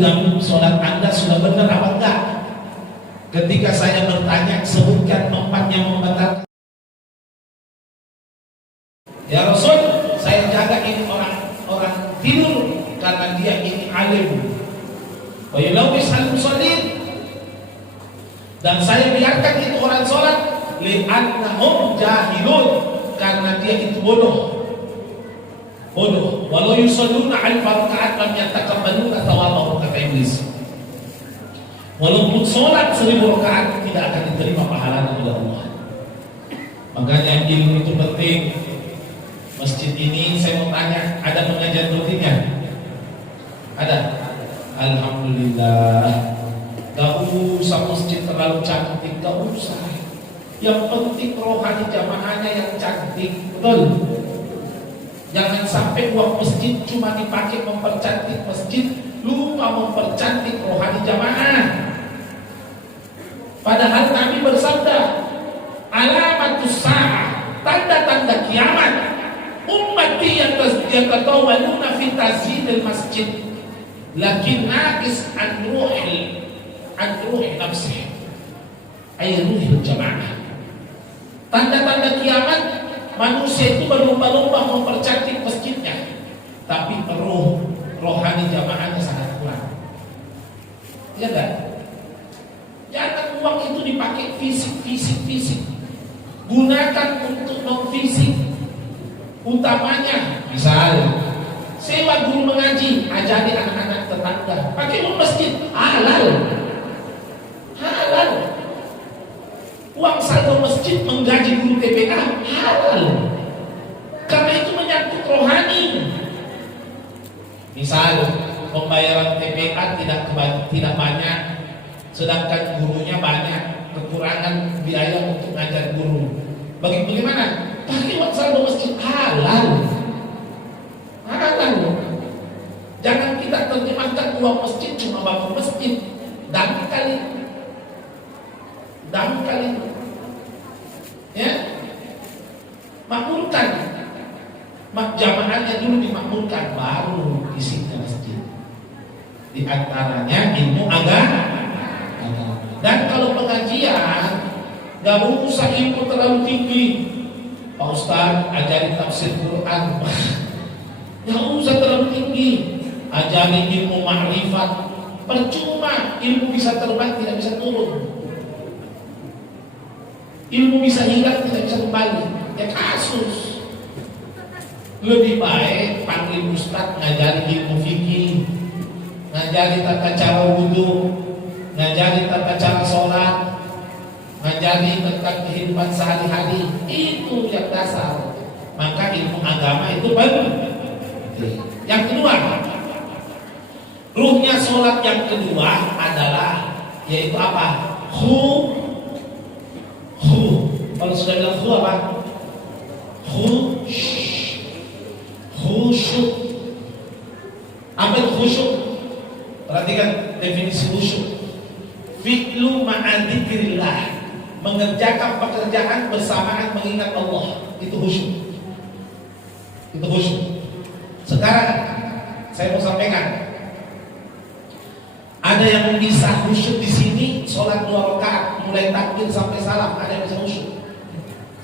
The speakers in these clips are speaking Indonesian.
dan sholat Anda sudah benar apa enggak? Ketika saya bertanya, sebutkan 4 yang membatalkan. Ya Rasul, saya jaga ini orang tidur karena dia ini alim. Wa yulawis al-musallin, dan saya biarkan itu orang sholat li'annahum jahilun, karena dia itu bodoh. Walau yusalluna alfa rakaat lam yataqabbaluna thawabahu, kata Iblis. Walaupun sholat 1000 rakaat tidak akan diterima pahalanya oleh Allah. Makanya ilmu itu penting. Masjid ini saya mau tanya, ada pengajian rutinnya? Ada? Alhamdulillah. Gak usah masjid terlalu cantik, gak usah. Yang penting rohani jamaahnya yang cantik, betul? Jangan sampai uang masjid cuma dipakai mempercantik masjid, lupa mempercantik rohani jamaah. Padahal Nabi bersabda, alamatus sa'ah, tanda-tanda kiamat, ummati yatatawaluna fi tazyidil masjid, lakin naqis an ruhi nafsih, ay ruhil jamaah. Tanda-tanda kiamat, manusia itu berlomba-lomba mempercantik masjidnya, tapi rohani jamaahnya sangat kurang. Ya enggak? Jangan uang itu dipakai fisik. Gunakan untuk non-fisik. Utamanya, misalnya sewa guru mengaji, ajari anak-anak tetangga, pakai uang masjid, halal. Uang saldo masjid menggaji guru TPA, halal. Karena itu menyangkut rohani. Misal pembayaran TPA tidak banyak, sedangkan gurunya banyak, kekurangan biaya untuk ngajar guru. Bagaimana? Pakai uang saldo masjid, halal. Jangan kita terjemahkan uang masjid cuma bangun masjid. Dangkal itu. Ya, makmurkan. Jamaahnya dulu dimakmurkan, baru isinya masjid. Di antaranya ilmu agama. Dan kalau pengajian, gak usah ilmu terlalu tinggi. Pak Ustaz, ajari tafsir Quran. Gak usah terlalu tinggi. Ajari ilmu ma'rifat. Percuma ilmu bisa terbang, tidak bisa turun. Ilmu bisa hilang, tidak bisa kembali. Ya kasus. Lebih baik panggil ustaz, ngajari ilmu fikih, ngajari tata cara wudu, ngajari tata cara sholat, ngajari tentang kehidupan sehari-hari. Itu yang dasar. Maka ilmu agama itu penting. Yang kedua, ruhnya sholat yang kedua adalah, yaitu apa? Kalau sudah bilang apa? Khusyuk. Apa itu khusyuk? Perhatikan definisi khusyuk. Fi'lu ma'adzikrillah, mengerjakan pekerjaan bersamaan mengingat Allah. Itu khusyuk. Sekarang saya mau sampaikan, ada yang bisa khusyuk di sini, sholat 2 rakaat mulai takbir sampai salam, ada yang bisa khusyuk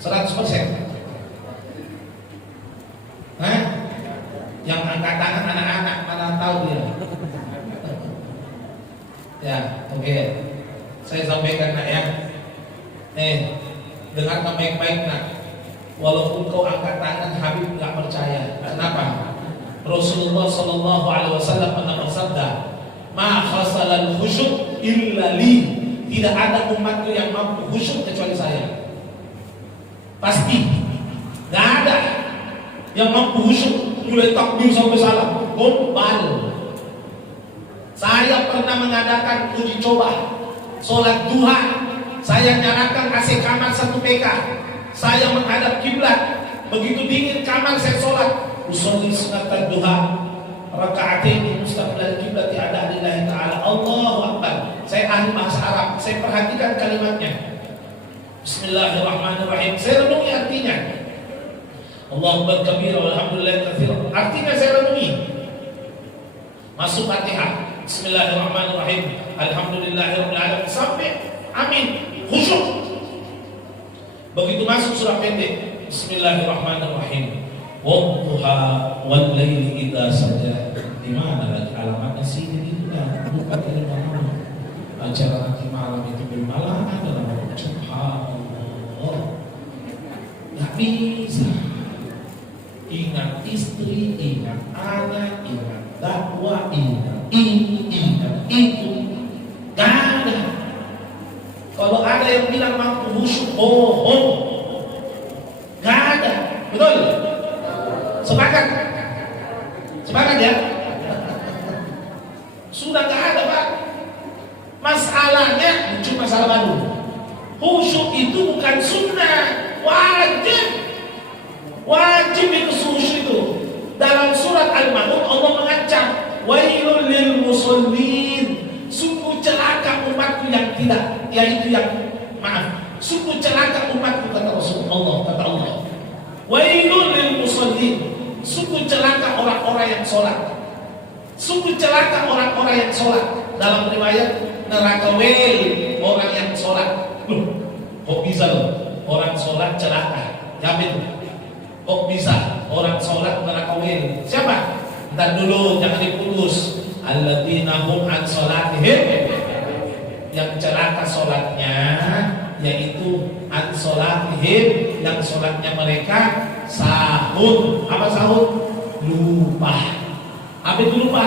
100%. Yang angkat tangan anak-anak, mana tahu dia. Ya, oke. Saya sampaikan nak ya. Dengarkan baik-baik nak. Walaupun kau angkat tangan, Habib nggak percaya. Kenapa? Rasulullah Shallallahu Alaihi Wasallam pernah bersabda, "Ma khasalal khusyuk illa li." Tidak ada umatku yang mampu khusyuk kecuali saya. Pasti nggak ada yang mampu khusyuk mulai takbir sampai salam. Gombal. Saya pernah mengadakan uji coba sholat duha. Saya nyalakan AC kamar 1 PK. Saya menghadap kiblat. Begitu dingin kamar saya sholat. Usolli sunat duha raka'atain mustaqbilal kiblat ada lillahi ta'ala. Allahu akbar. Saya ahli bahasa Arab. Saya perhatikan kalimatnya. Bismillahirrahmanirrahim. Saya renungi artinya. Allahu akbar kabira walhamdulillah katsira. Artinya saya renungi. Masuk Fatihah. Bismillahirrahmanirrahim. Alhamdulillahirabbil alamin sampai amin. Khusyuk. Begitu masuk surah pendek, Bismillahirrahmanirrahim. Wadduha wal laili idza saja. Di mana lagi alamatnya sini itu kan bukan dari mana. Acara nanti malam itu bermalam dalam waktu subhanallah. Gak bisa. Ingat istri, ingat anak, ingat dakwah, ingat ini, ingat itu. Gak ada. Kalau ada yang bilang mampu khusyuk, bohong. Gak ada. Betul? Sepakat? Sepakat ya? Sudah gak ada, Pak. Masalahnya cuma masalah baru. Khusyuk itu bukan sunnah, wajib. Wajib itu khusyuk itu. Dalam surat Al-Ma'un Allah mengancam, wailul lil musallin. Sungguh celaka umatku yang tidak, yaitu yang sungguh celaka umatku kata Rasulullah, kata Allah. Wailul lil musallin. Sungguh celaka orang-orang yang sholat. Sungguh celaka orang-orang yang sholat. Dalam riwayat neraka wel orang yang sholat. Loh, kok bisa loh orang sholat celaka? Jamin. Kok bisa orang sholat neraka wel? Siapa? Ntar dulu jangan diputus. Alladzina hum an sholatihim, yang celaka sholatnya yaitu an sholatihim, yang sholatnya mereka sahur. Apa sahur? Lupa. Apa itu lupa?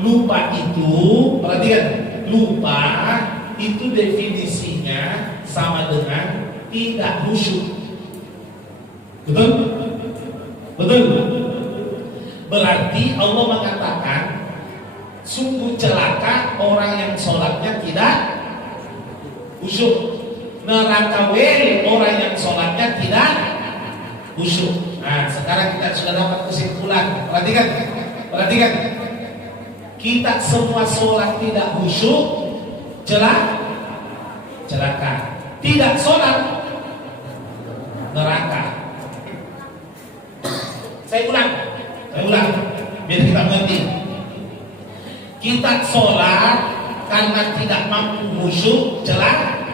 Lupa itu, perhatikan, lupa itu definisinya sama dengan tidak khusyuk. Betul? Betul? Berarti Allah mengatakan sungguh celaka orang yang sholatnya tidak khusyuk. Neraka wel orang yang sholatnya tidak khusyuk. Nah, sekarang kita sudah dapat kesimpulan. Perhatikan, perhatikan. Kita semua sholat tidak khusyuk, celaka. Tidak sholat, neraka. Saya ulang, biar kita mengerti. Kita sholat karena tidak mampu khusyuk, celaka.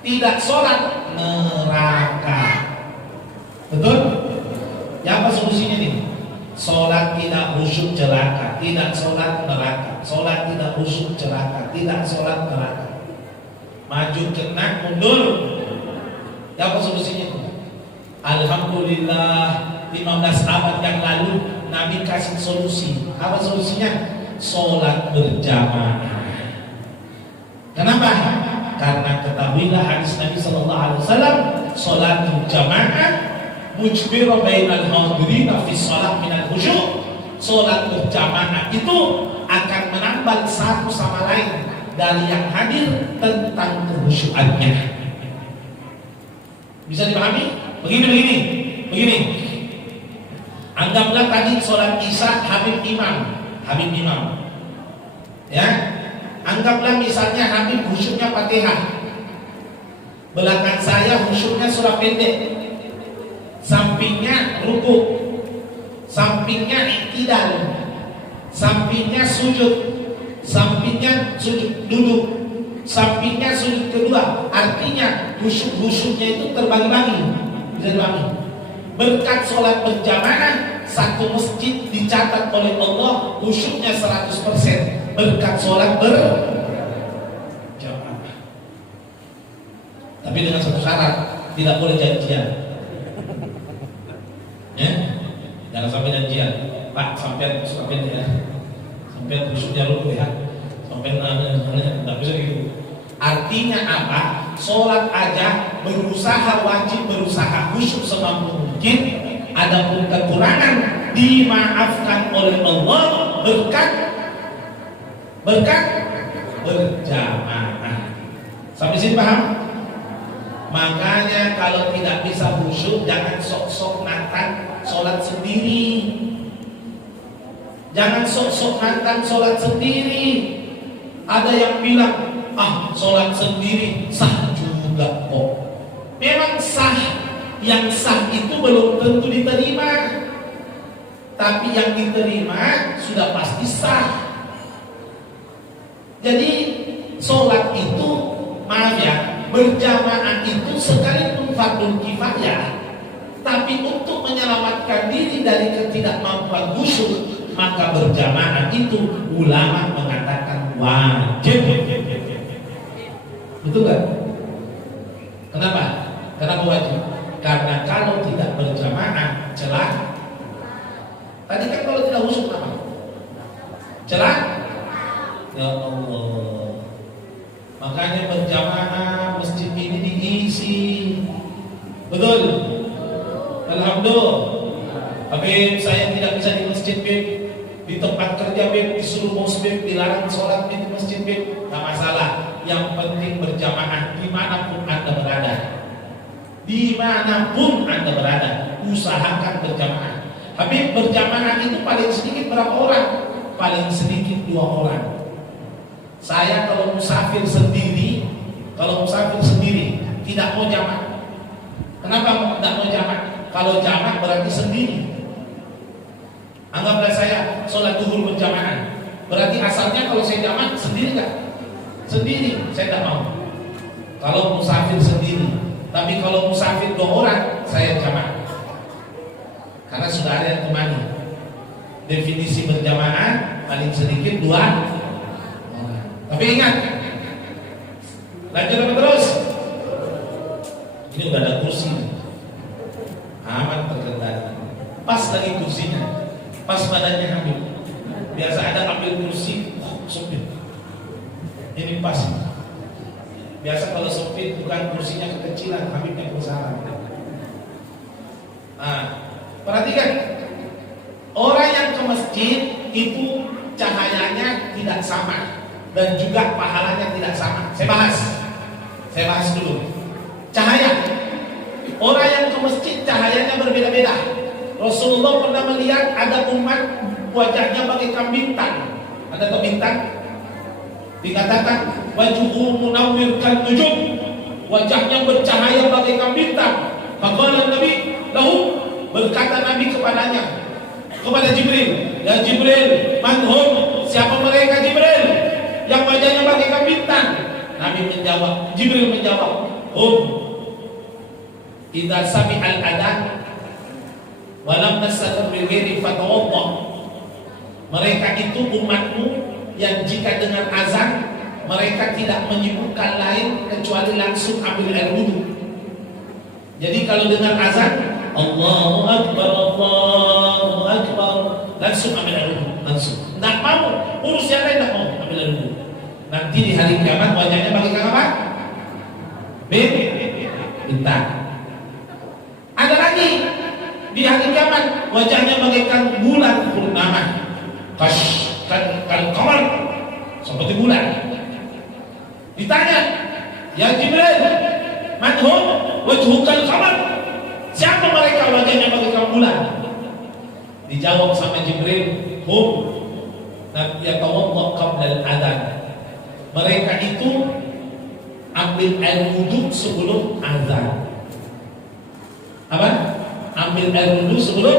Tidak sholat, neraka. Betul? Ya, apa solusinya nih? Sholat tidak khusyuk, celaka. Tidak sholat, neraka. Sholat tidak khusyuk, celaka. Tidak sholat, neraka. Maju kena, mundur. Ya, apa solusinya? Alhamdulillah 15 abad yang lalu Nabi kasih solusi. Apa solusinya? Sholat berjamaah. Kenapa? Karena ketahuilah hadis Nabi SAW, sholat berjamaah mujbirah bainal hadirin fi shalah minal khusyuk. Sholat berjamaah itu akan menambah satu sama lain dari yang hadir tentang kehusyukannya. Bisa dipahami? Begini. Anggaplah tadi sholat isya Habib Imam. Ya, anggaplah misalnya Habib khusyuknya Fatihah. Belakang saya khusyuknya surah pendek. Sampingnya ruku, sampingnya iktidal, sampingnya sujud, sampingnya sujud duduk, sampingnya sujud kedua. Artinya khusyuknya itu terbagi-bagi. Bisa dibagi. Berkat sholat berjamaah, satu masjid dicatat oleh Allah khusyuknya 100%. Berkat sholat berjamaah. Tapi dengan satu syarat, tidak boleh janjian. Ya, jangan sampai janjian. Pak, sampai ya, sampai khusyuknya lupa ya, sampai nggak bisa gitu. Artinya apa? Sholat aja wajib berusaha khusyuk semampu mungkin. Adapun kekurangan dimaafkan oleh Allah berkat berjamaah. Sampai sini paham? Makanya kalau tidak bisa khusyuk, jangan sok-sok nantang sholat sendiri. Jangan sok-sok nantang sholat sendiri. Ada yang bilang, sholat sendiri sah juga kok. Memang sah. Yang sah itu belum tentu diterima. Tapi yang diterima sudah pasti sah. Jadi sholat itu, maaf ya, berjamaah itu sekalipun fardhu kifayah, tapi untuk menyelamatkan diri dari ketidakmampuan khusyuk, maka berjamaah itu ulama mengatakan wajib. Betul kan? Kenapa? Kenapa wajib? Karena kalau tidak berjamaah celah. Tadi kan kalau tidak khusyuk apa? Celah. Ya Allah. Makanya berjamaah masjid ini diisi. Betul? Alhamdulillah. Habib, saya tidak bisa di masjid, Bib. Di tempat kerja, Bib, disuruh bos, Bib, dilarang sholat di masjid, Bib. Tidak masalah. Yang penting berjamaah dimanapun Anda berada. Dimanapun Anda berada, usahakan berjamaah. Habib, berjamaah itu paling sedikit berapa orang? Paling sedikit 2 orang. Saya kalau musafir sendiri tidak mau jamaah. Kenapa tidak mau jamaah? Kalau jamaah berarti sendiri. Anggaplah saya sholat zuhur berjamaah. Berarti asalnya kalau saya jamaah sendiri kan? Sendiri, saya tidak mau. Kalau musafir sendiri. Tapi kalau musafir 2 orang, saya jamaah. Karena sudah ada yang temani. Definisi berjamaah paling sedikit 2 orang. Tapi ingat, lanjut apa terus? Ini udah ada kursi, aman terkendali. Pas lagi kursinya, pas badannya ambil. Biasa ada ambil kursi, sempit. Ini pas. Biasa kalau sempit bukan kursinya kekecilan, Habib yang besar. Nah, perhatikan, orang yang ke masjid itu cahayanya tidak sama dan juga pahalanya tidak sama. Saya bahas dulu. Cahaya. Orang yang ke masjid cahayanya berbeda-beda. Rasulullah pernah melihat ada umat wajahnya bagaikan bintang. Ada tahu bintang? Dikatakan wajhuhu munawwir kan nujum, wajahnya bercahaya bagaikan bintang. Maka Nabi lahu, berkata Nabi kepadanya, kepada Jibril, ya Jibril, man hum, siapa mereka Jibril yang wajahnya bagaikan bintang? Nabi menjawab, Jibril menjawab, hum idza sami'al adhan wa lam nastatir bil ghairi fatawadda. Mereka itu umatmu yang jika dengan azan mereka tidak menyibukkan lain kecuali langsung ambil air wudu. Jadi kalau dengan azan Allahu Akbar, langsung ambil air wudu, langsung. Tidak mau urus yang lain, tidak mau ambil air wudu. Nanti di hari kiamat wajahnya bagaikan apa? Bintang. Ada lagi di hari kiamat wajahnya bagaikan bulan purnama. Kan kamar seperti bulan. Ditanya, ya Jibril, man hum wajhukal kamar, siapa mereka wajahnya bagaikan bulan? Dijawab sama Jibril, hum yatawadda qabla al-adhan. Mereka itu ambil air wudu sebelum azan. Apa? Ambil air wudu sebelum.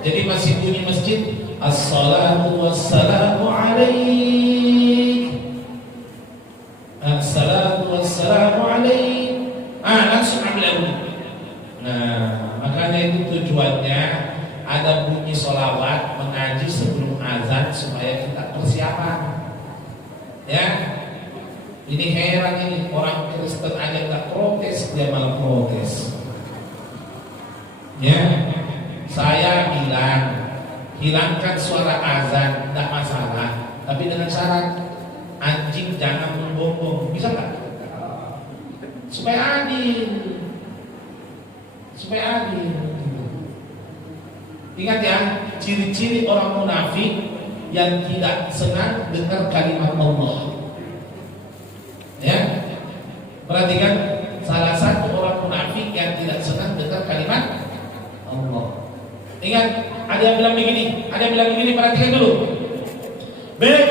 Jadi masih bunyi masjid, as-salatu wassalamu alaik, as-salatu wassalamu alaik. Langsung ambil air wudu. Nah, makanya itu tujuannya ada bunyi sholawat mengaji sebelum azan supaya kita persiapan. Ya, ini heran ini, orang Kristen aja nggak protes, dia malah protes. Ya, saya bilang hilangkan suara azan, tidak masalah, tapi dengan syarat anjing jangan membombong, bisa nggak? Supaya adil. Ingat ya, ciri-ciri orang munafik yang tidak senang dengar kalimat Allah. Ya, perhatikan, salah satu orang munafik yang tidak senang dengar kalimat Allah. Ingat, ada yang bilang begini, perhatikan dulu. Beb,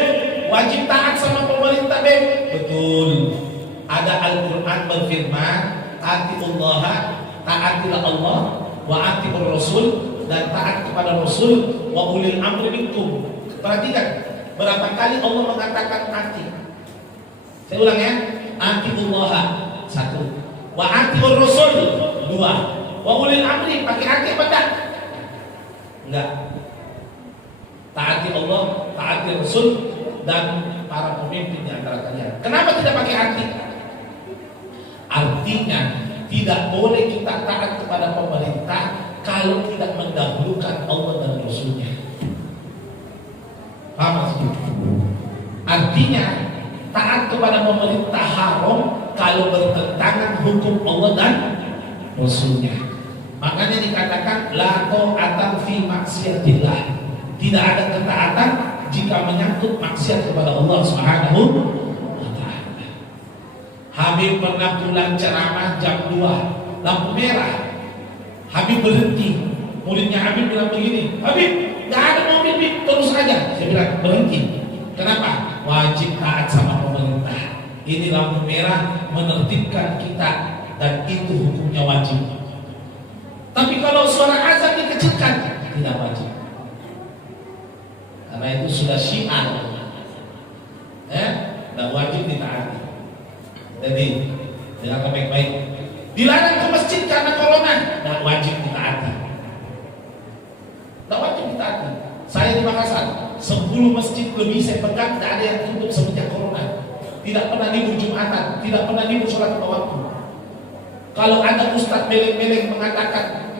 wajib taat sama pemerintah, Beb. Betul. Ada Al-Quran berfirman, taatilah Allah, wa atiur Rasul, dan taat kepada Rasul, wa ulil amri minkum. Perhatikan, Berapa kali Allah mengatakan ati? Saya ulang ya. Atiullah satu. Wa atiur rasul dua. Wa ulil amri pakai ati apa enggak? Enggak. Taati Allah, taati Rasul dan para pemimpin di antara kalian. Kenapa tidak pakai ati? Artinya tidak boleh kita taat kepada pemerintah kalau tidak mendahulukan Allah dan Rasulnya. Paham maksudnya? Artinya taat kepada pemerintah haram kalau bertentangan hukum Allah dan Rasulnya. Makanya dikatakan la ta'atan fi maksiatillah. Tidak ada ketaatan jika menyangkut maksiat kepada Allah Subhanahu wa ta'ala. Habib pernah pulang ceramah jam 2, lampu merah. Habib berhenti. Muridnya Habib bilang begini, Habib, gak ada mobil, Habib, terus aja. Saya bilang berhenti. Kenapa? Wajib taat sama pemerintah. Ini lampu merah menertibkan kita dan itu hukumnya wajib. Tapi kalau suara azan dikecilkan, tidak wajib. Karena itu sudah syiar, dan wajib ditaati. Jadi dengarkan baik-baik. Dilarang ke masjid karena corona, dan wajib ditaati. Dan wajib ditaati. Saya di Makassar, 10 masjid lebih saya pegang, tidak ada yang tutup semenjak corona. Tidak pernah libur Jumatan, tidak pernah libur sholat waktu. Kalau ada ustadz beleng-beleng mengatakan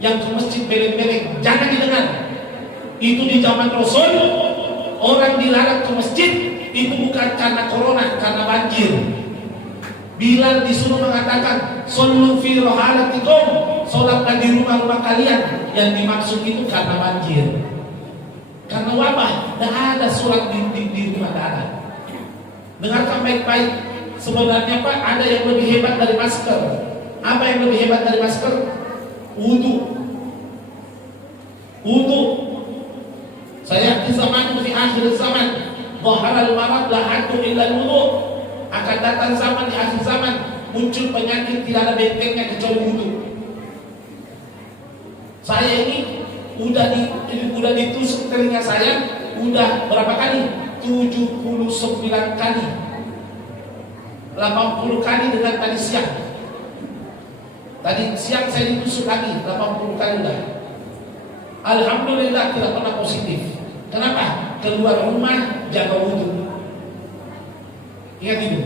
yang ke masjid beleng-beleng, jangan didengar. Itu di zaman Rasul orang dilarang ke masjid itu bukan karena corona, karena banjir. Bilal disuruh mengatakan shollu fi rohalatikum, sholatlah di rumah-rumah kalian. Yang dimaksud itu karena banjir, karena wabah. Tidak ada sholat di rumah, tidak ada. Dengarkan baik-baik. Sebenarnya Pak, ada yang lebih hebat dari masker. Apa yang lebih hebat dari masker? Wudu. Saya di zaman di akhir zaman, dhaharal marad la hadu illa wudu. Akan datang zaman di akhir zaman muncul penyakit tidak ada bentengnya kecuali wudu. Saya ini udah ditusuk telinga saya udah berapa kali? 79 kali. 80 kali dengan tadi siang. Tadi siang saya ditusuk lagi 80 kali udah. Alhamdulillah tidak pernah positif. Kenapa? Keluar rumah jaga wudu. Ingat itu.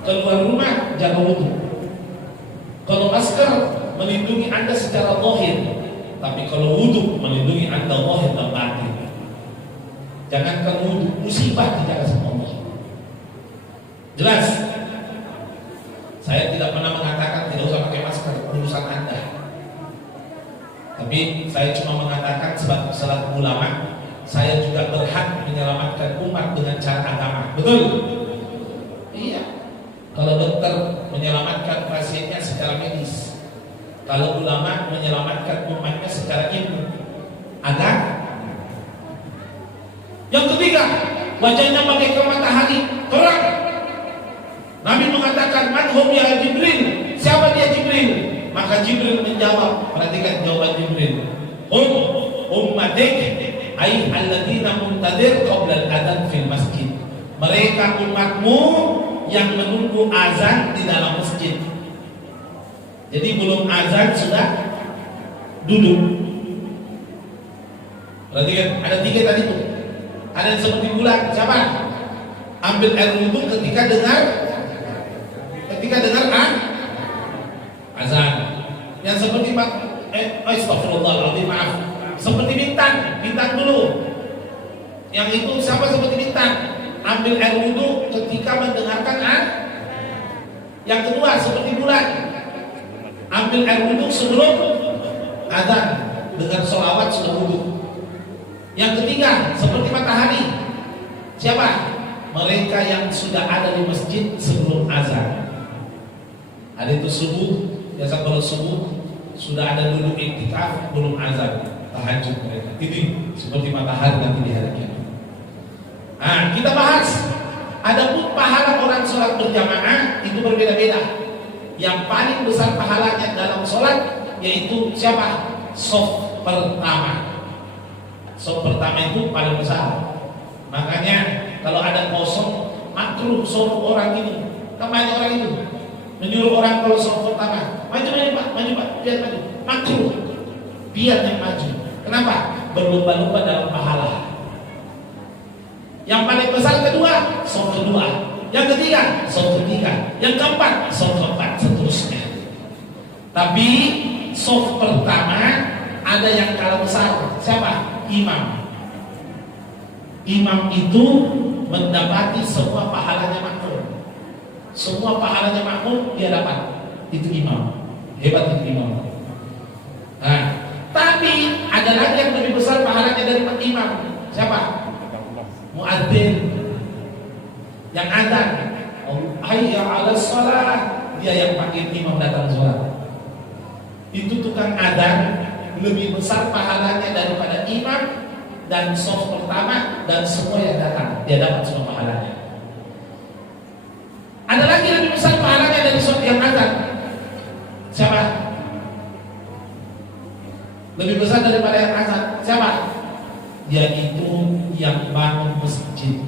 Keluar rumah jaga wudu. Kalau masker melindungi Anda secara zahir, tapi kalau wudu melindungi Anda zahir dan batin. Jangankan wudu, musibah dijaga sama Allah. Jelas? Saya tidak pernah mengatakan tidak usah pakai masker, urusan Anda. Tapi saya cuma mengatakan selaku ulama, saya juga berhak menyelamatkan umat dengan cara agama. Betul? Iya. Kalau dokter menyelamatkan pasiennya secara medis, kalau ulama menyelamatkan umatnya secara ilmu, agama. Yang ketiga, wajahnya bagaikan matahari terang. Nabi mengatakan, "Man hum ya Jibril?" Siapa dia Jibril? Maka Jibril menjawab, perhatikan jawaban Jibril. Ummatik ay alladziina muntadir qabla al-adzan fil masjid. Mereka umatmu yang menunggu azan di dalam masjid. Jadi belum azan sudah duduk. Perhatikan, ada 3 tadi tuh. Ada yang seperti bulan, siapa? Ambil air wudhu ketika dengar azan. Yang seperti astagfirullahaladzim, maaf. Seperti bintang dulu. Yang itu siapa seperti bintang? Ambil air wudhu ketika mendengarkan Yang kedua seperti bulan. Ambil air wudhu sebelum azan. Dengan sholawat sudah wudhu. Yang ketiga seperti matahari. Siapa? Mereka yang sudah ada di masjid sebelum azan. Ada itu subuh. Biasa kalau subuh sudah ada duduk iktikaf belum azan, tahajud mereka. Ini seperti matahari nanti di hari kiamat. Nah, kita bahas. Adapun pahala orang sholat berjamaah itu berbeda-beda. Yang paling besar pahalanya dalam sholat yaitu siapa? Shaf pertama. Shaf pertama itu paling besar. Makanya kalau ada kosong, makruh suruh orang ini, kemana orang itu, menyuruh orang kalau soft pertama, maju pak, biar maju, makruh, biar yang maju. Kenapa? Berlomba-lomba dalam pahala. Yang paling besar kedua, soft kedua. Yang ketiga, soft ketiga. Yang keempat, soft keempat, seterusnya. Tapi soft pertama ada yang kalah besar. Siapa? Imam. Imam itu mendapati semua pahalanya makmum. Semua pahalanya makmum dia dapat. Itu imam. Hebat itu imam. Nah, tapi ada lagi yang lebih besar pahalanya dari imam. Siapa? Muadzin. Yang adzan, hayya 'alas shalah, dia yang panggil imam datang sholat. Itu tukang adzan lebih besar pahalanya daripada imam dan soft pertama dan semua yang datang, dia dapat semua pahalanya. Ada lagi lebih besar pahalanya dari soft yang adzan. Siapa? Lebih besar daripada yang adzan. Siapa? Yaitu yang bangun masjid.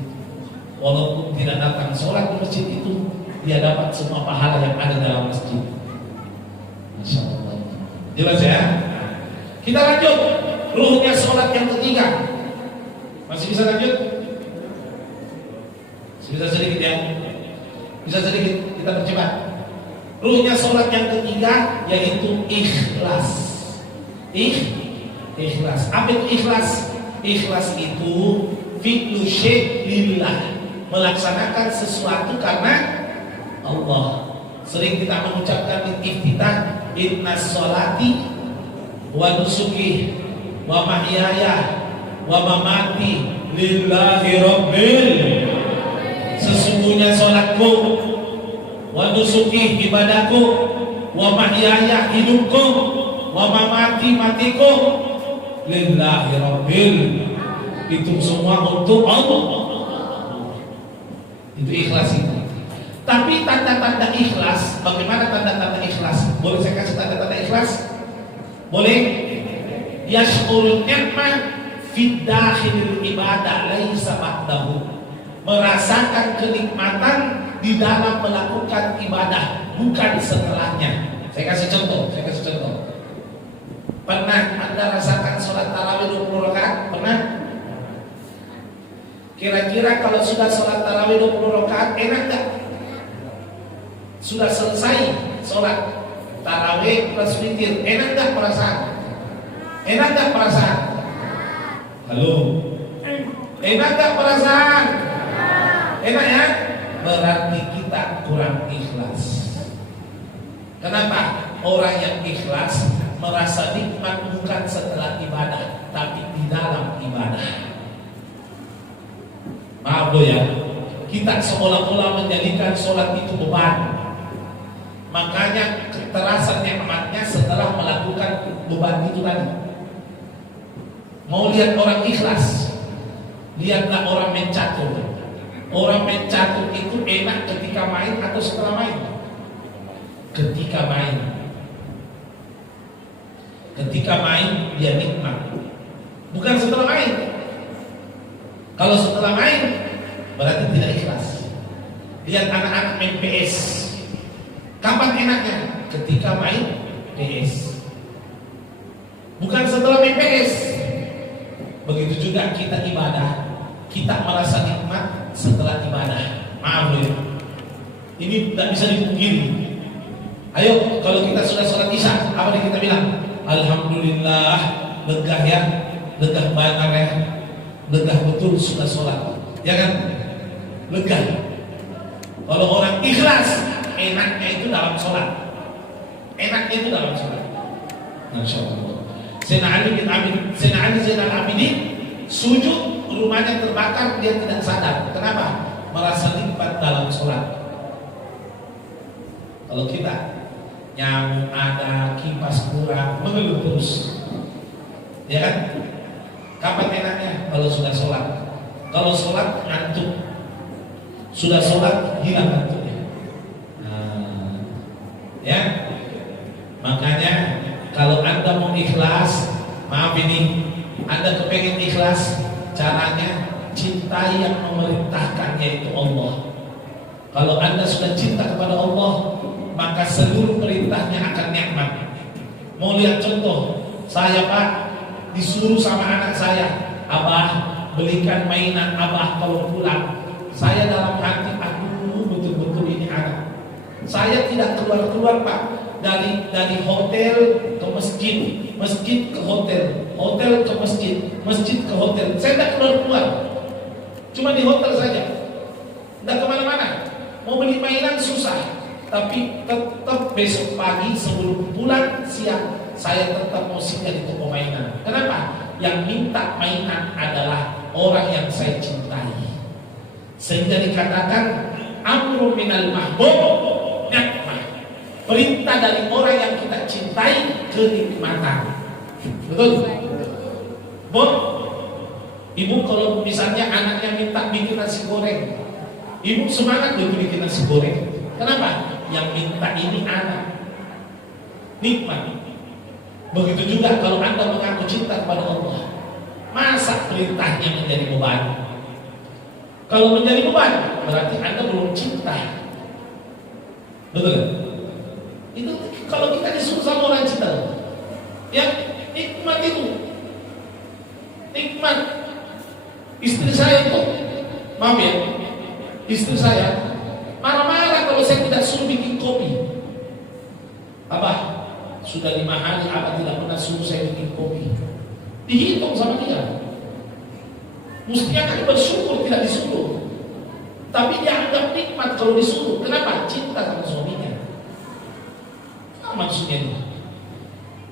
Walaupun tidak datang sholat di masjid itu, dia dapat semua pahala yang ada dalam masjid. Masya Allah. Jelas ya? Kita lanjut. Ruhnya sholat yang ketiga. Masih bisa lanjut? Bisa sedikit ya? Bisa sedikit, kita percepat. Ruhnya sholat yang ketiga yaitu ikhlas. Ikhlas. Apa itu ikhlas? Ikhlas itu fi'lu syai' lillah, melaksanakan sesuatu karena Allah. Sering kita mengucapkan di iftitah, innas sholati wa nusuki wa mahyaya wa mamati lillahi rabbil. Sesungguhnya sholatku, wa nusuki ibadahku, wa mahyaya hidupku, wa mamati matiku lillahi rabbil. Itu semua untuk Allah. Itu ikhlas itu. Tapi tanda-tanda ikhlas, bagaimana tanda-tanda ikhlas? Boleh saya kasih tanda-tanda ikhlas? Boleh? Yashkurul ni'mah fi dakhilil ibadah laisa ba'dahu. Merasakan kenikmatan di dalam melakukan ibadah, bukan setelahnya. Saya kasih contoh. Pernah Anda rasakan sholat tarawih 20 rakaat? Pernah? Kira-kira kalau sudah sholat tarawih 20 rakaat enak gak? Sudah selesai sholat tarawih plus witir, enak gak perasaan? Enak gak perasaan? Halo? Enak gak perasaan? Enak ya? Berarti kita kurang ikhlas. Kenapa? Orang yang ikhlas merasa nikmat bukan setelah ibadah, tapi di dalam ibadah. Maaf loh ya, kita seolah-olah menjadikan sholat itu beban. Makanya terasa nikmatnya setelah melakukan beban itu tadi. Mau lihat orang ikhlas, lihatlah orang mencatur. Orang mencatur itu enak ketika main atau setelah main? Ketika main. Ketika main dia nikmat, bukan setelah main. Kalau setelah main berarti tidak ikhlas. Lihat anak-anak main PS. Kapan enaknya? Ketika main PS. Bukan setelah main PS. Begitu juga kita ibadah, kita merasa nikmat setelah ibadah. Maaf ya, ini tidak bisa dipungkiri. Ayo, kalau kita sudah sholat isya, apa yang kita bilang? Alhamdulillah, lega ya, lega banget ya, lega betul sudah sholat, ya kan? Lega. Kalau orang ikhlas, enaknya itu dalam sholat. Enaknya itu dalam sholat. Masya Allah. Sayyidina Ali Zainal Abidin sujud, rumahnya terbakar, dia tidak sadar. Kenapa? Merasa nikmat dalam sholat. Kalau kita nyamuk ada, kipas kurang, mengeluh terus, ya kan? Kapan enaknya? Kalau sudah sholat. Kalau sholat ngantuk, sudah sholat hilang ngantuknya. Ya, makanya kalau Anda mau ikhlas, maaf ini, Anda kepengen ikhlas, caranya cintai yang memerintahkan, yaitu Allah. Kalau Anda sudah cinta kepada Allah, maka seluruh perintahnya akan nikmat. Mau lihat contoh, saya Pak disuruh sama anak saya, Abah belikan mainan Abah kalau pulang. Saya dalam hati, aduh betul-betul ini anak. Saya tidak keluar-keluar Pak, dari hotel ke masjid, masjid ke hotel, hotel ke masjid, masjid ke hotel. Saya tidak keluar-keluar, cuma di hotel saja, tidak kemana-mana. Mau beli mainan susah, tapi tetap besok pagi sebelum pulang siang saya tetap mau singgah di toko mainan. Kenapa? Yang minta mainan adalah orang yang saya cintai. Sehingga dikatakan amrun minal mahbub nikmah. Perintah dari orang yang kita cintai, kenikmatan. Betul? Bon, ibu kalau misalnya anaknya minta bikin nasi goreng, ibu semangat untuk bikin nasi goreng. Kenapa? Yang minta ini anak. Nikmat. Begitu juga kalau Anda mengaku cinta kepada Allah, masa perintahnya menjadi beban? Kalau menjadi beban, berarti Anda belum cinta. Betul? Itu kalau kita disuruh sama orang cinta, yang nikmat itu, nikmat. Istri saya itu, maaf ya, istri saya marah-marah kalau saya tidak suruh bikin kopi. Abah, sudah 5 hari Abah tidak pernah suruh saya bikin kopi. Dihitung sama dia. Mestinya kan bersyukur tidak disuruh, tapi dia anggap nikmat kalau disuruh. Kenapa? Cinta sama suaminya. Apa maksudnya ini?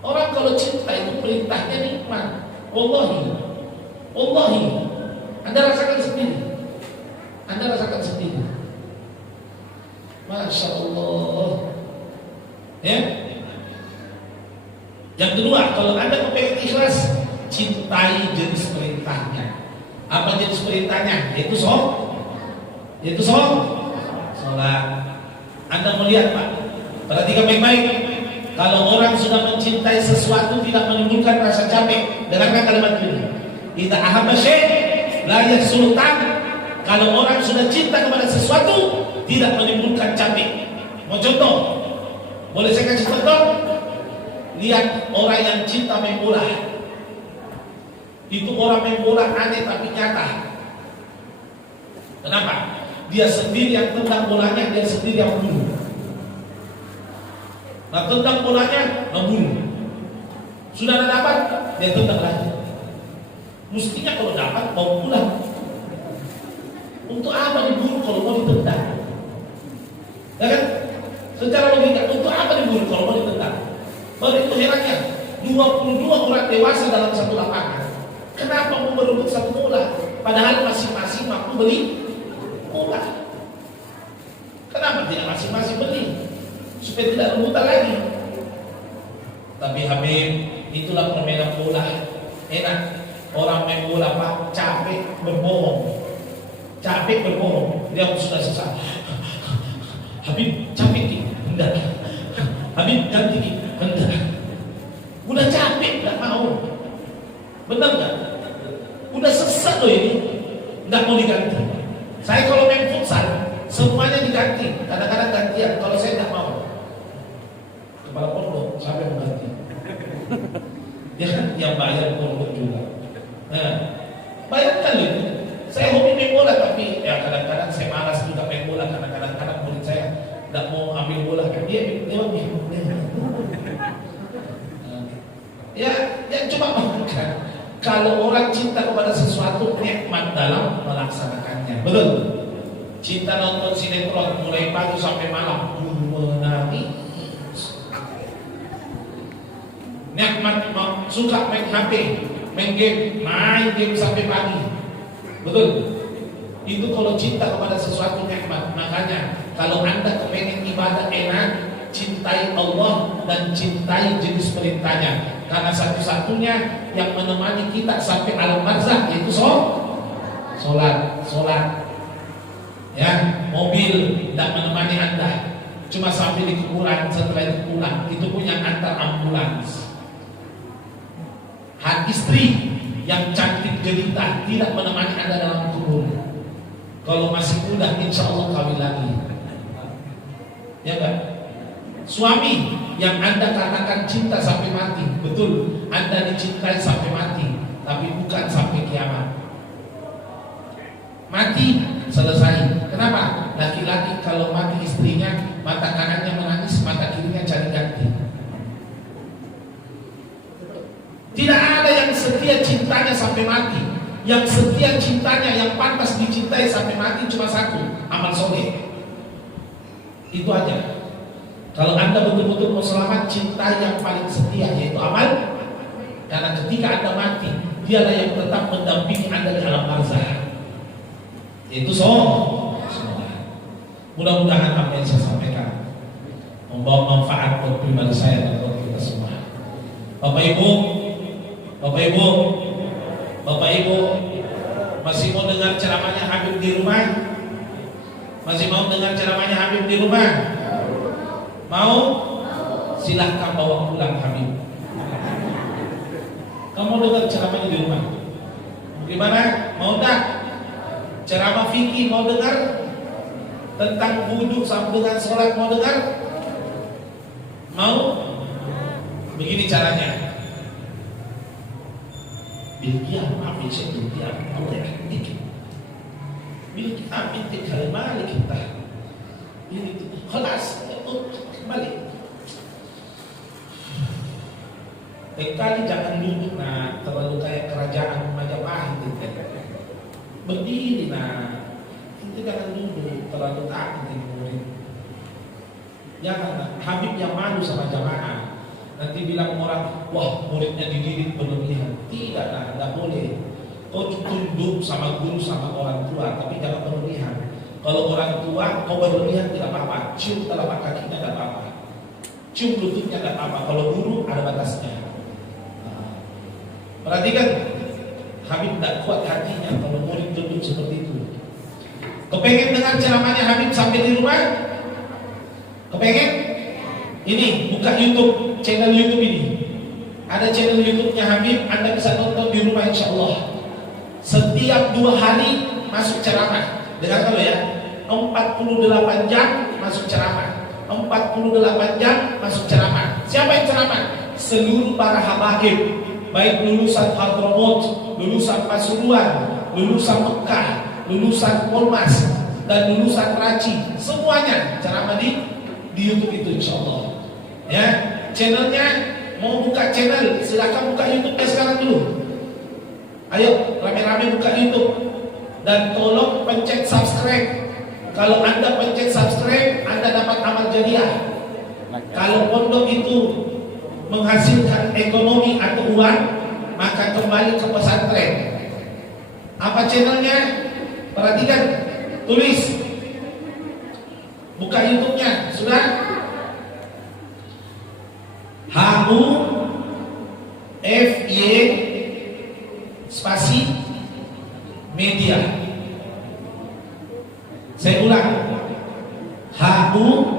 Orang kalau cinta itu perintahnya nikmat. Wallahi, wallahi, Anda rasakan sendiri. Anda rasakan sendiri. Masya Allah. Ya. Yang kedua, kalau Anda kepengen ikhlas, cintai jenis perintahnya. Apa jenis perintahnya? Yaitu sholat. Anda melihat Pak, perhatikan baik-baik. Kalau orang sudah mencintai sesuatu tidak menimbulkan rasa capek, dengarkan kalimat ini. Idza ahabba syai' la yasultan. Kalau orang sudah cinta kepada sesuatu, tidak menimbulkan capek. Mau contoh? Boleh saya kasih contoh? Lihat orang yang cinta main bola. Itu orang main bola aneh tapi nyata. Kenapa? Dia sendiri yang tendang bolanya, dia sendiri yang bunuh. Nah, tendang bolanya, membunuh. Sudah dapat, dia tendang lagi. Mestinya kalau dapat mau pulang. Untuk apa dibunuh kalau mau ditendang? Ya kan? Secara logika, untuk apa dibunuh kalau mau ditendang? Baru itu herannya, 22 orang dewasa dalam satu lapangan. Kenapa mau berebut satu bola? Padahal masing-masing mampu beli bola. Kenapa tidak masing-masing beli? Supaya tidak rebutan lagi. Tapi Habib, itulah permainan bola. Enak. Orang main bola Pak, capek berbohong. Capek berbohong. Dia sudah selesai. Habib, capek ki? Enggak. Habib, ganti ki? Enggak. Udah capek, enggak mau. Benar enggak? Udah sesat loh ini. Enggak mau diganti. Saya kalau main futsal, semuanya diganti. Kadang-kadang gantian. Kalau saya enggak mau. Kepala pondok, sampai mengganti. Dia kan yang bayar pondok juga. Nah, bayangkan itu. Saya hobi main bola, tapi ya kadang-kadang saya malas juga main bola. Karena kadang-kadang murid saya tidak mau ambil bola. Dia hobi. Ya coba makan. Kalau orang cinta kepada sesuatu, nikmat dalam melaksanakannya. Betul? Cinta nonton sinetron mulai pagi sampai malam, menangis. Nikmat suka main HP, main game sampai pagi. Betul? Itu kalau cinta kepada sesuatu nikmat. Makanya kalau Anda kepengen ibadah enak, cintai Allah dan cintai jenis perintahnya. Karena satu-satunya yang menemani kita sampai alam barzakh yaitu sholat. Ya, mobil tidak menemani Anda, cuma sampai di kuburan, setelah itu pulang. Itu pun yang antar ambulans. Istri yang cantik jelita tidak menemani Anda dalam kubur. turun. Kalau masih muda insya Allah kawin lagi. Ya enggak? Suami yang Anda katakan cinta sampai mati, betul, Anda dicintai sampai mati, tapi bukan sampai kiamat. Mati selesai. Kenapa? Laki-laki kalau mati istrinya, mata kanannya menangis, mata kirinya cari ganti. Tidak ada yang setia cintanya sampai mati. Yang setia cintanya, yang pantas dicintai sampai mati cuma satu, amal soleh. Itu aja. Kalau Anda betul-betul mau selamat, cinta yang paling setia yaitu amal. Karena ketika Anda mati, dialah yang tetap mendampingi Anda dalam barzah. Itu semua. Mudah-mudahan apa yang saya sampaikan membawa manfaat buat pribadi saya dan buat kita semua. Bapak Ibu, masih mau dengar ceramahnya Habib di rumah? Masih mau dengar ceramahnya Habib di rumah? Mau? Silahkan bawa pulang Habib. Kamu dengar ceramahnya di rumah? Gimana? Mau tak? Ceramah fikih mau dengar? Tentang wudhu sama dengan sholat mau dengar? Mau? Begini caranya. Bilgiam amin bilgiam Allah dikit. Bilgi amin tikhal malik kita. Ini kelas itu kembali. Kali jangan duduk nah terlalu kayak kerajaan Majapahit gitu. Berdiri nah. Itu jangan duduk terlalu takut ini murid. Jangan Habib yang malu sama jamaah. Nanti bilang orang, wah muridnya dididik berlebihan. Tidak lah, tidak boleh. Kau tunduk sama guru sama orang tua, tapi jangan berlebihan. Kalau orang tua kau berlebihan tidak apa-apa. Cium telapak kakinya tidak apa-apa. Cium lututnya tidak apa-apa. Kalau guru ada batasnya. Nah, perhatikan, Habib tidak kuat hatinya kalau murid duduk seperti itu. Kepengen dengar ceramahnya Habib sampai di rumah? Kepengen? Ini buka YouTube, channel YouTube ini. Ada channel YouTube-nya Habib, Anda bisa nonton di rumah insya Allah. Setiap 2 hari masuk ceramah. Dengar kalau ya, 48 jam masuk ceramah. 48 jam masuk ceramah. Siapa yang ceramah? Seluruh para habaib, baik lulusan Hadramaut, lulusan Pasuruan, lulusan Mekah, lulusan Polmas, dan lulusan Raci, semuanya ceramah di YouTube itu insya Allah. Ya, channelnya mau buka channel, silakan buka YouTube-nya sekarang dulu. Ayo rame-rame buka YouTube dan tolong pencet subscribe. Kalau Anda pencet subscribe, Anda dapat amal jariah. Kalau pondok itu menghasilkan ekonomi atau uang, maka kembali ke pesantren. Apa channelnya? Perhatikan, tulis. Buka YouTube-nya, sudah? HUFY spasi media. Saya ulang. HUFF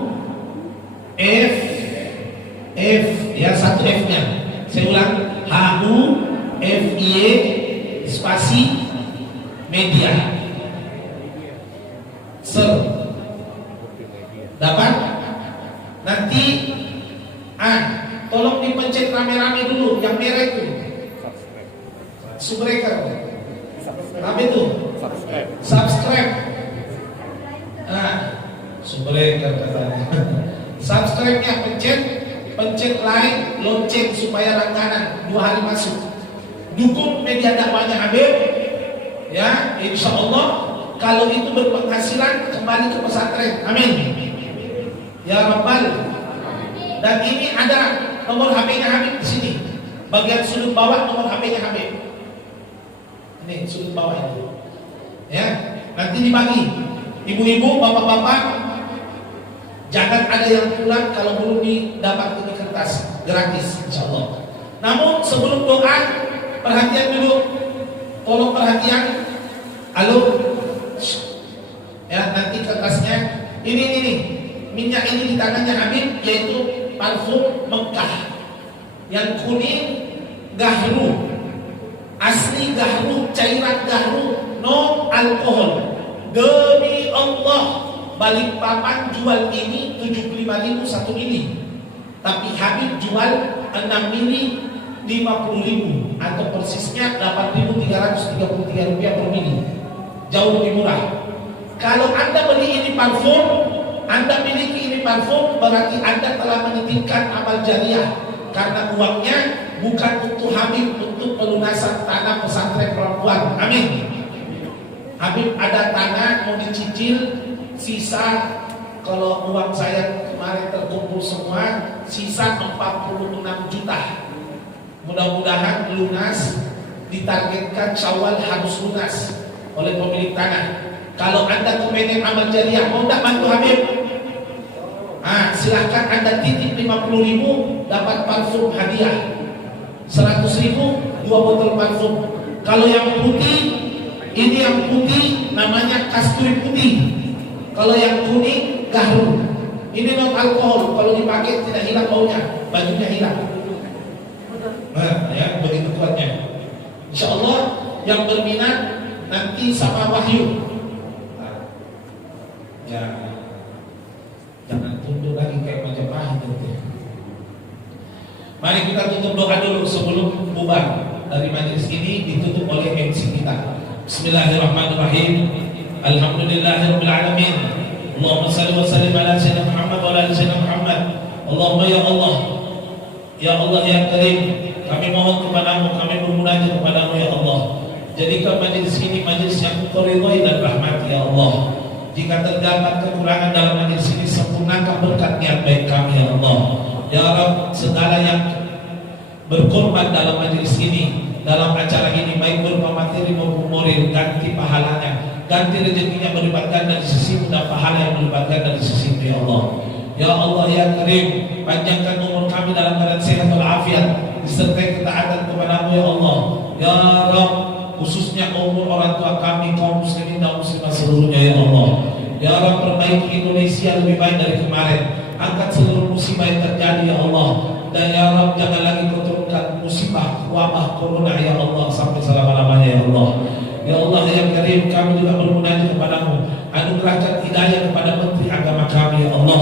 ya, satu F-nya. Saya ulang. HUFY spasi media. Dapat? Nanti tolong dipencet rame-rame dulu yang merah itu. Subscribe. Apa itu? Subscribe. Subscribe katanya. Subscribe-nya pencet like, lonceng supaya langganan 2 hari masuk. Dukung media dakwahnya Habib. Ya, insya Allah kalau itu berpenghasilan kembali ke pesantren. Amin. Ya Rabbal. Dan ini ada nomor HP-nya Habib di sini. Bagian sudut bawah nomor HP-nya Habib. Ini sudut bawah itu. Ya, nanti dibagi. Ibu-ibu, bapak-bapak, jangan ada yang pulang kalau belum didapat ini kertas gratis, insyaallah. Namun sebelum doa, perhatian dulu. Tolong perhatian. Halo. Ya, nanti kertasnya ini. Minyak ini di tangannya Habib yaitu parfum Mekah. Yang kuning Gahru, asli Gahru, cairan Gahru, no alkohol. Demi Allah, Balikpapan jual ini 75.000 1 mili, tapi Habib jual 6 mili 50.000 atau persisnya 8.333 rupiah per mili. Jauh lebih murah. Kalau Anda beli ini parfum, Anda miliki ini parfum, berarti Anda telah menitipkan amal jariah, karena uangnya bukan untuk Habib, untuk pelunasan tanah pesantren perempuan. Amin. Habib ada tanah mau dicicil, sisa kalau uang saya kemarin terkumpul semua, sisa 46 juta. Mudah-mudahan lunas, ditargetkan Syawal harus lunas oleh pemilik tanah. Kalau Anda kepengen amal jariah, mau tak bantu Habib? Silahkan Anda titip 50.000, dapat parfum hadiah 100.000, 2 botol parfum. Kalau yang putih, ini yang putih namanya kasturi putih. Kalau yang kuning, gaharu. Ini non alkohol, kalau dipakai tidak hilang baunya, bajunya hilang. Ya, begitu kuatnya. Insya Allah yang berminat nanti sama Wahyu. Ya, jangan tunduk lagi kayak Majapahit itu. Mari kita tutup doa dulu sebelum bubar dari majelis ini, ditutup oleh MC kita. Bismillahirrahmanirrahim. Alhamdulillahirabbil alamin. Allahumma shalli wa sallim ala sayyidina Muhammad wa ala ali sayyidina Muhammad. Allahumma ya Allah. Ya Allah ya Karim, kami mohon kepadamu, kami bermunajat kepadamu ya Allah. Jadikan majelis ini majelis yang Engkau ridhai dan rahmati ya Allah. Jika terdapat kekurangan dalam majelis ini, sempurnakan berkat niat baik kami ya Allah. Ya Rabb, segala yang berkorban dalam majelis ini, dalam acara ini, baik berupa materi maupun moral, ganti pahalanya, ganti rezekinya berlipat ganda di sisimu dan pahala yang berlipat ganda di sisimu ya Allah. Ya Allah ya Karim, panjangkan umur kami dalam keadaan sehat walafiat, disertai ketaatan kepadamu ya Allah. Ya Rabb, khususnya umur orang tua kami, kaum muslimin dan muslimah seluruhnya ya Allah. Ya Rabb, perbaiki Indonesia lebih baik dari kemarin, angkat seluruh musibah yang terjadi ya Allah. Dan ya Rabb, jangan lagi kau turunkan musibah wabah corona ya Allah sampai selama-lamanya ya Allah. Ya Allah ya Karim, kami juga bermunajat kepadamu, anugerahkan hidayah kepada Menteri Agama kami ya Allah,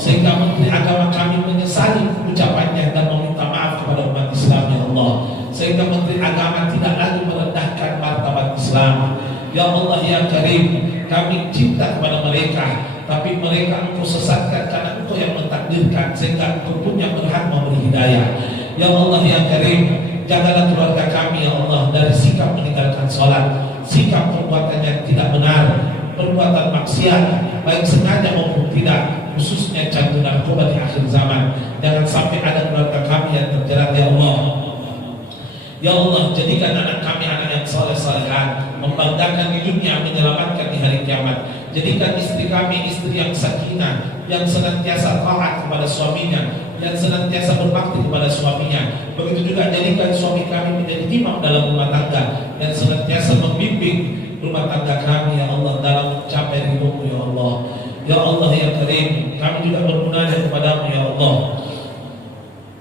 sehingga Menteri Agama kami menyesali ucapannya dan meminta maaf kepada umat Islam ya Allah, sehingga Menteri Agama tidak lagi merendahkan martabat Islam. Ya Allah ya Karim, kami cinta kepada mereka, tapi mereka Engkau sesatkan karena Engkau yang mentakdirkan, sehingga Engkau pun yang berhak memberi hidayah. Ya Allah ya Karim, jagalah keluarga kami ya Allah dari sikap meninggalkan sholat, sikap perbuatan yang tidak benar, perbuatan maksiat baik sengaja maupun tidak, khususnya candu narkoba di akhir zaman. Jangan sampai ada keluarga kami yang terjerat ya Allah. Ya Allah, jadikan anak kami anak yang soleh-solehan, membanggakan di dunia, menyelamatkan di hari kiamat. Jadikan istri kami istri yang sakinah, yang senantiasa taat kepada suaminya, yang senantiasa berbakti kepada suaminya. Begitu juga jadikan suami kami menjadi imam dalam rumah tangga, dan senantiasa membimbing rumah tangga kami ya Allah dalam mencapai ridho-Mu ya Allah. Ya Allah ya Karim, kami juga bermunajat kepadamu ya Allah,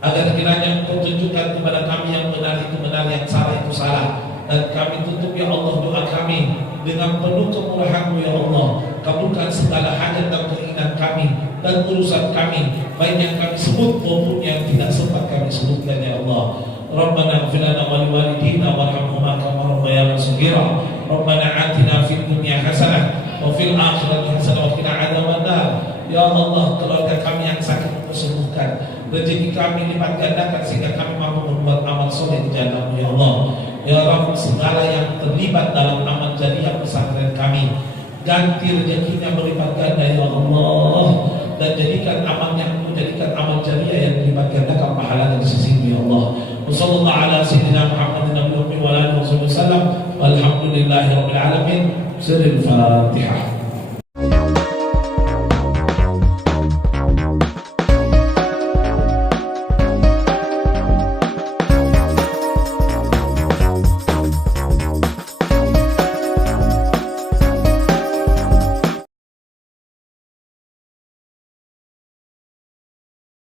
agar kiranya Engkau tunjukkan kepada kami yang benar itu benar, yang salah itu salah. Dan kami tutup ya Allah doa kami dengan penuh kemurahan-Mu ya Allah. Kabulkan segala hajat dan keinginan kami dan urusan kami, baik yang kami sebut maupun yang tidak sempat kami sebutkan ya Allah. Rabbana ighfir lana wa liwalidina warhamhuma kama rabbayana shaghira. Rabbana atina fid dunya hasanah wa fil akhirati hasanah wa qina adzabannar. Ya Allah, keluarga kami yang sakit Engkau sembuhkan, rezeki kami lipat gandakan sehingga kami mampu membuat amal soleh di jalan-Mu ya Allah. Ya Rabb, segala yang terlibat dalam amal jariah pesantren kami, ganti rezekinya berlipat ganda ya Allah, dan jadikan amalnya menjadikan amal jariah yang berlipat gandakan pahalanya di sisi-Mu ya Allah. Wassallallahu ala sayyidina Muhammadin wa alihi wasallam. Walhamdulillahirabbil alamin. Sirrul Fatihah.